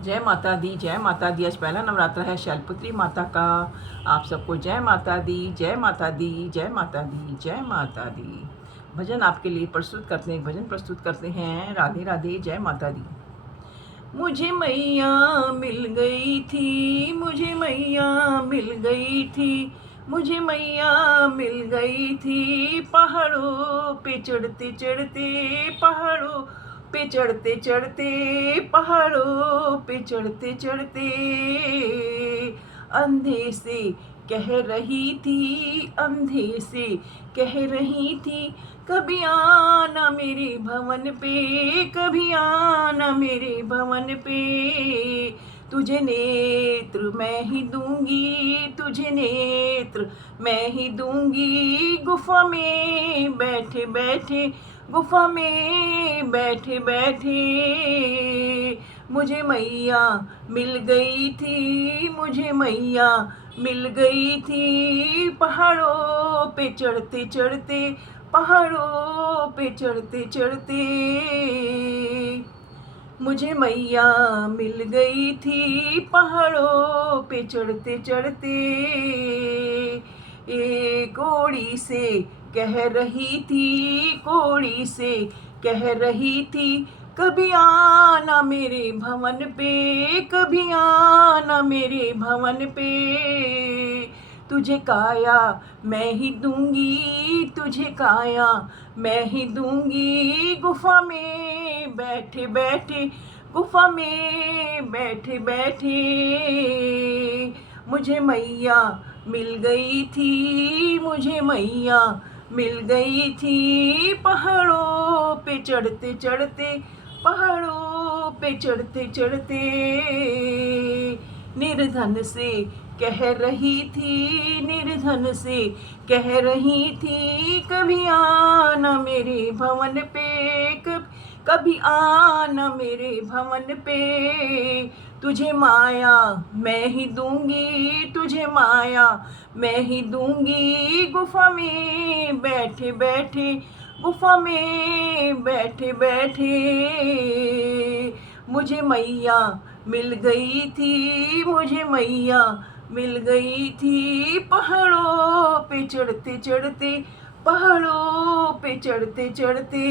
जय माता दी। आज पहला नवरात्र है शैलपुत्री माता का। आप सबको जय माता दी, जय माता दी, जय माता दी, जय माता दी। भजन आपके लिए प्रस्तुत करते हैं, भजन प्रस्तुत करते हैं। राधे राधे, जय माता दी। मुझे मैया मिल गई थी, मुझे मैया मिल गई थी, मुझे मैया मिल गई थी। पहाड़ों पे चढ़ते चढ़ते, पहाड़ों पे चढ़ते चढ़ते, पहाड़ों पे चढ़ते चढ़ते, अंधे से कह रही थी, अंधे से कह रही थी, कभी आना मेरे भवन पे, कभी आना मेरे भवन पे। तुझे नेत्र मैं ही दूंगी, तुझे नेत्र मैं ही दूंगी। गुफा में बैठे बैठे, गुफा में बैठे बैठे, मुझे मैया मिल गई थी, मुझे मैया मिल गई थी। पहाड़ों पे चढ़ते चढ़ते, पहाड़ों पे चढ़ते चढ़ते, मुझे मैया मिल गई थी। पहाड़ों पे चढ़ते चढ़ते, एक कोड़ी से कह रही थी, कोड़ी से कह रही थी, कभी आना मेरे भवन पे, कभी आना मेरे भवन पे। तुझे काया मैं ही दूंगी, तुझे काया मैं ही दूंगी। गुफा में बैठे बैठे, गुफा में बैठे बैठे, मुझे मैया मिल गई थी, मुझे मैया मिल गई थी। पहाड़ों पे चढ़ते चढ़ते, पहाड़ों पे चढ़ते चढ़ते, निर्धन से कह रही थी, निर्धन से कह रही थी, कभी आना मेरे भवन पे, कभी आना मेरे भवन पे। तुझे माया मैं ही दूंगी, तुझे माया मैं ही दूंगी। गुफा में बैठे बैठे, गुफा में बैठे बैठे, मुझे मैया मिल गई थी, मुझे मैया मिल गई थी। पहाड़ों पे चढ़ते चढ़ते, पहाड़ों पे चढ़ते चढ़ते,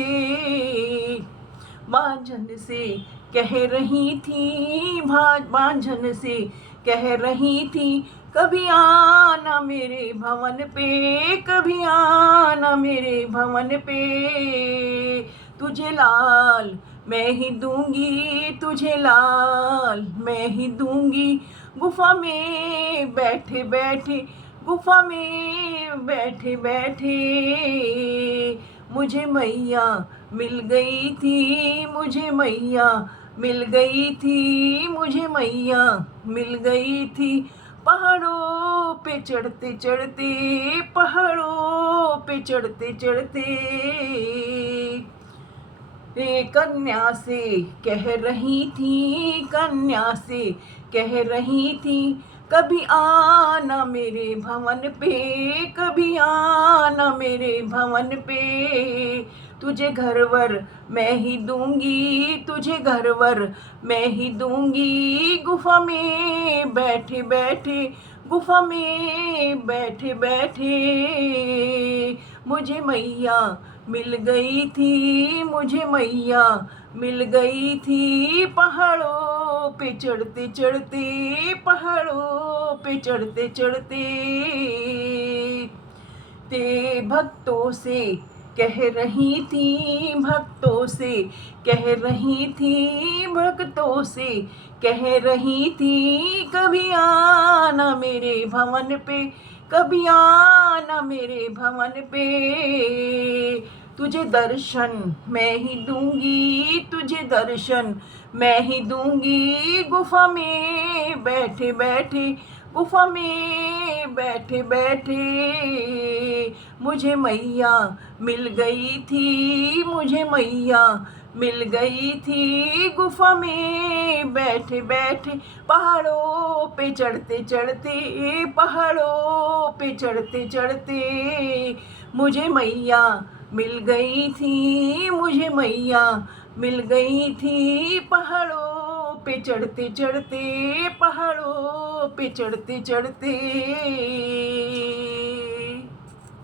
बांझन से कह रही थी, बांझन से कह रही थी, कभी आना मेरे भवन पे, कभी आना मेरे भवन पे। तुझे लाल मैं ही दूंगी, तुझे लाल मैं ही दूंगी। गुफा में बैठे बैठे, गुफा में बैठे बैठे, मुझे मैया मिल गई थी, मुझे मैया मिल गई थी, मुझे मैया मिल गई थी। पहाड़ों पे चढ़ते चढ़ते, पहाड़ों पे चढ़ते चढ़ते, कन्या से कह रही थी, कन्या से कह रही थी, कभी आना मेरे भवन पे, कभी आना मेरे भवन पे। तुझे घरवर मैं ही दूंगी, तुझे घरवर मैं ही दूंगी। गुफा में बैठे बैठे, गुफा में बैठे बैठे, मुझे मैया मिल गई थी, मुझे मैया मिल गई थी। पहाड़ों पे चढ़ते चढ़ते, पहाड़ों पे चढ़ते चढ़ते, ते भक्तों से कह रही थी, भक्तों से कह रही थी, भक्तों से कह रही थी, कभी आना मेरे भवन पे, कभी आना मेरे भवन पे। तुझे दर्शन मैं ही दूंगी, तुझे दर्शन मैं ही दूंगी। गुफा में बैठे बैठे, गुफा में बैठे बैठे, मुझे मैया मिल गई थी, मुझे मैया मिल गई थी। गुफा में बैठे बैठे, पहाड़ों पे चढ़ते चढ़ते, पहाड़ों पे चढ़ते चढ़ते, मुझे मैया मिल गई थी, मुझे मैया मिल गई थी। पहाड़ों पे चढ़ते चढ़ते, पहाड़ों पे चढ़ते चढ़ते,